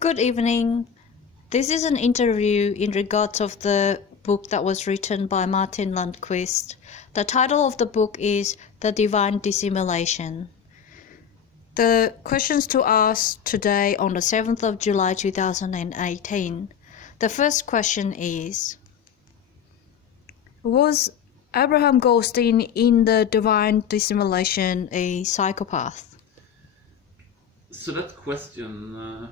Good evening. This is an interview in regards of the book that was written by Martin Lundqvist. The title of the book is The Divine Dissimulation. The questions to ask today on the 7th of July 2018. The first question is, was Abraham Goldstein in the Divine Dissimulation a psychopath? So that question,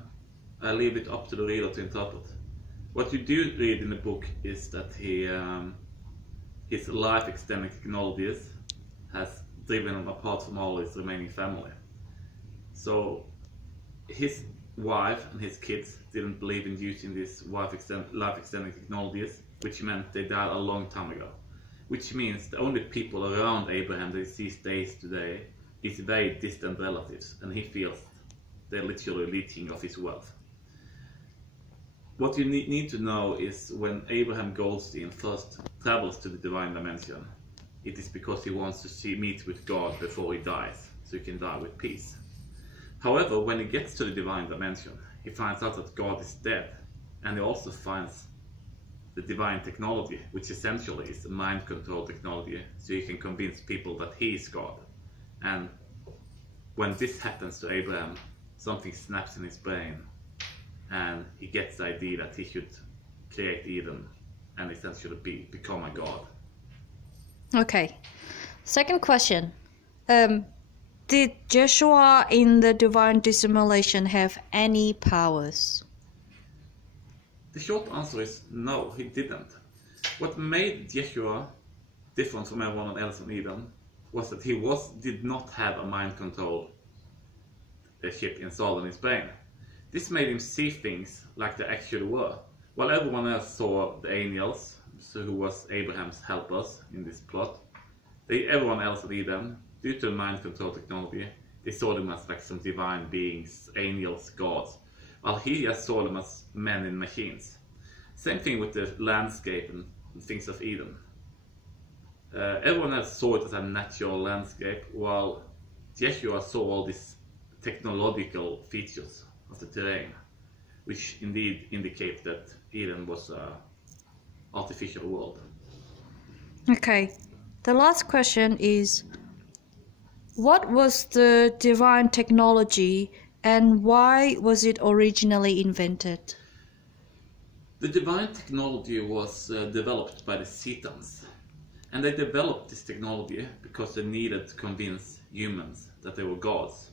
I leave it up to the reader to interpret. What you do read in the book is that his life-extending technologies has driven him apart from all his remaining family. So his wife and his kids didn't believe in using these life-extending technologies, which meant they died a long time ago. Which means the only people around Abraham that he sees days today is very distant relatives, and he feels they're literally leeching off his wealth. What you need to know is when Abraham Goldstein first travels to the divine dimension, it is because he wants to meet with God before he dies, so he can die with peace. However, when he gets to the divine dimension, he finds out that God is dead, and he also finds the divine technology, which essentially is a mind control technology, so he can convince people that he is God. And when this happens to Abraham, something snaps in his brain, and he gets the idea that he should create Eden and essentially become a god. Okay. Second question. Did Jeshua in the Divine Dissimulation have any powers? The short answer is no, he didn't. What made Jeshua different from everyone else in Eden was that he did not have a mind control chip installed in his brain. This made him see things like they actually were. While everyone else saw the angels, who was Abraham's helpers in this plot, everyone else in Eden, due to mind control technology, they saw them as like some divine beings, angels, gods, while he just saw them as men in machines. Same thing with the landscape and things of Eden. Everyone else saw it as a natural landscape, while Jeshua saw all these technological features of the terrain, which indeed indicate that Eden was an artificial world. Okay, the last question is, what was the divine technology and why was it originally invented? The divine technology was developed by the Setans, and they developed this technology because they needed to convince humans that they were gods.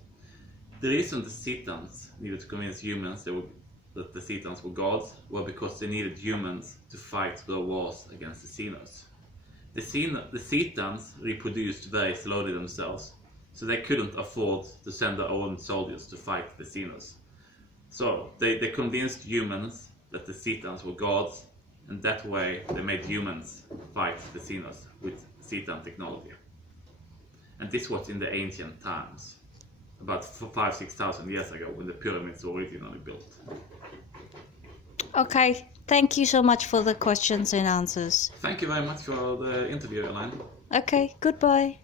The reason the Setans needed to convince humans that the Setans were gods were because they needed humans to fight their wars against the Xenos. The Setans reproduced very slowly themselves, so they couldn't afford to send their own soldiers to fight the Xenos. So they convinced humans that the Setans were gods, and that way they made humans fight the Xenos with Setan technology. And this was in the ancient times, about 5,000–6,000 years ago, when the pyramids were originally built. Okay, thank you so much for the questions and answers. Thank you very much for the interview, Elaine. Okay, goodbye.